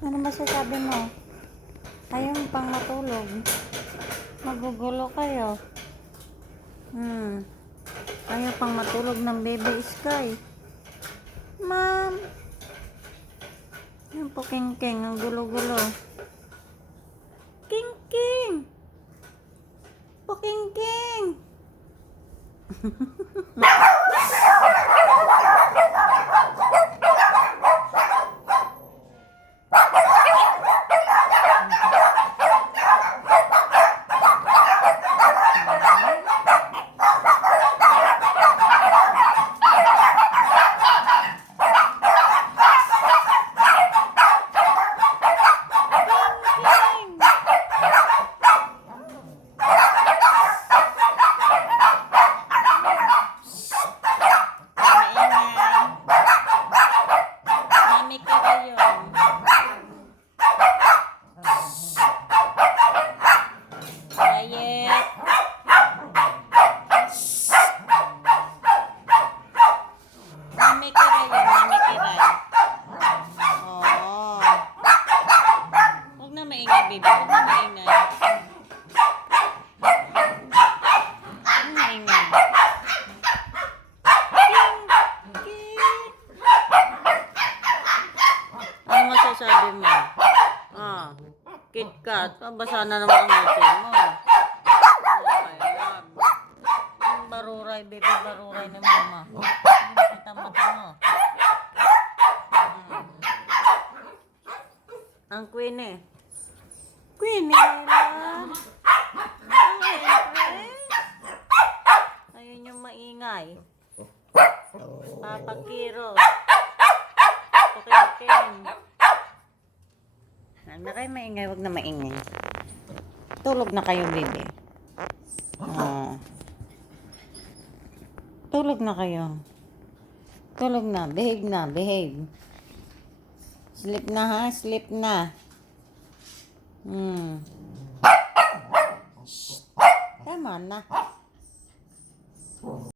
Ano masasabi mo? Ayaw mo pang matulog. Magugulo kayo. Ayaw pang matulog ng baby Sky. Ma'am. Yung po king-king. Ang gulo-gulo. King-king. Po king-king. Huwag na maingay, baby. Huwag na maingay. Huwag na maingay. Ano masasabi mo? KitKat. Basa na naman ang ngiti mo. Baruray, baby. Baruray na mama. Kita mata mo. Ang Queenie. Queenie, love. Ayun yung maingay. Papa Kiro. Pukin-kin. Na kayo maingay, wag na maingay. Tulog na kayo, baby. Tulog na kayo. Tulog na. Behave na. Behave. Sleep na ha. Sleep na. Come on na.